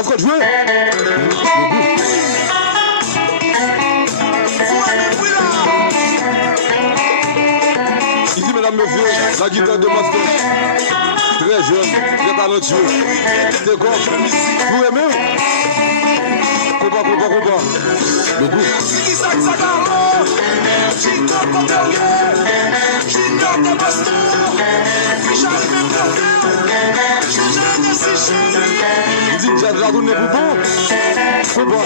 Encore jouer. Ici, mesdames, messieurs, la guitare de Master. Très jeune, très talentueux. C'est quoi? Vous aimez? Combat. Le goût. Il dit que j'ai la tournée pour bon. Combat.